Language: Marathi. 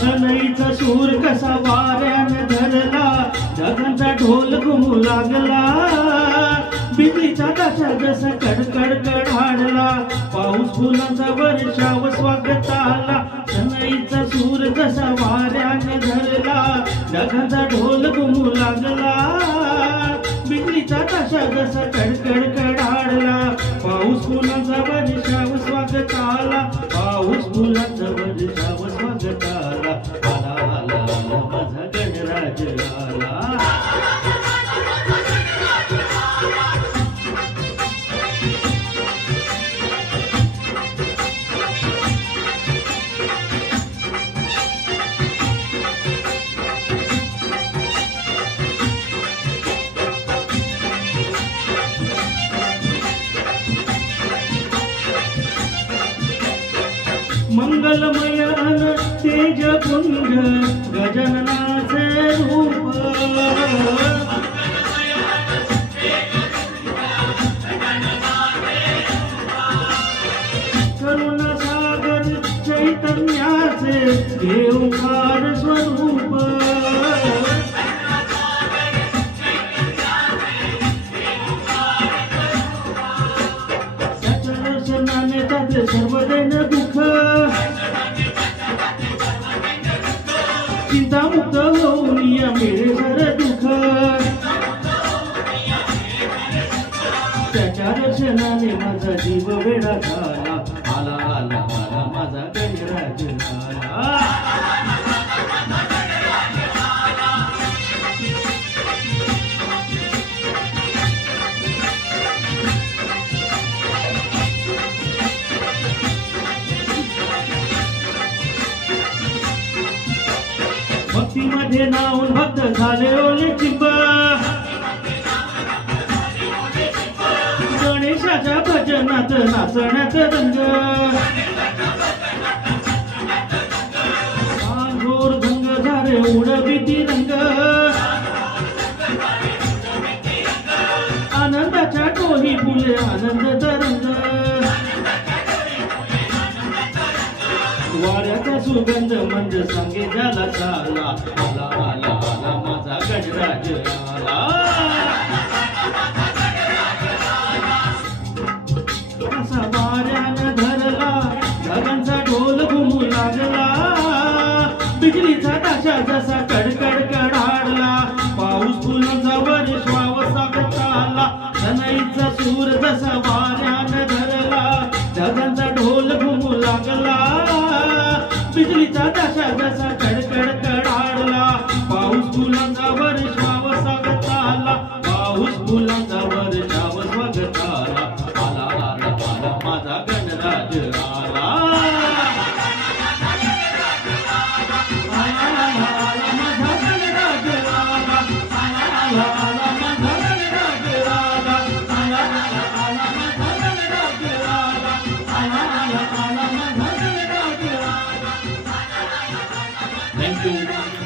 सनईचा सूर कसा वाऱ्याने धरला, ढगांचा ढोल घुमू लागला, बिजलीचा ताशा जसा कडकड कडाडला, पाऊस फुलांचा वर्षाव स्वागत आला. सनईचा सूर जसा वाऱ्याने धरला, ढगांचा ढोल घुमू लागला, बिजलीचा ताशा जसा कडकड कडाडला, पाऊस फुलांचा वर्षाव स्वागत आला, पाऊस फुलांचा वर्षाव स्वागत आला. आला आला आला माझा गणराज आला. मंगलमय अन तेजपुंज गजाननाचे रूप, करुणासागर चैतन्याचे देवकार स्वरूप, त्याच्या दर्शनाने जाते सर्वदैन दुःख, चिंतामुक्त होऊन या मिळे सर दुःख, त्याच्या दर्शनाने माझा जीव वेडा झाला. आला आला आला माझा गणराज आला. भक्तीमध्ये नावून भक्त झाले ओले चिंब, गणेशाच्या भजनात नाचण्यात रंग, आंघोर भंग झाले उडविती रंग, आनंदाच्या टोही फुले आनंद तरंग, वाऱ्याचा सुगंध मंद सांगे झाला चाला. आला आला आला माझा गणराज आला. असा वाऱ्यानं धरला, ढगांचा ढोल घुमू लागला, बिजलीचा ताशा जसा कडकड कडाडला, पाऊस फुलांचा वर्षाव स्वागत आला. सनईचा सूर जसा वाऱ्यानं धरला, ढगांचा ढोल घुमू लागला, बिजलीचा ताशा जसा कडकड कडाडला, पाऊस फुलांचा वर्षाव स्वागत आला, पाऊस फुलांचा वर्षाव स्वागत आला. आला आला आला माझा गणराज आला. आला आला माझा गणराज आला. आला आला माझा गणराज आला. आला आला माझा गणराज आला. आला आला माझा गणराज आला. Thank you.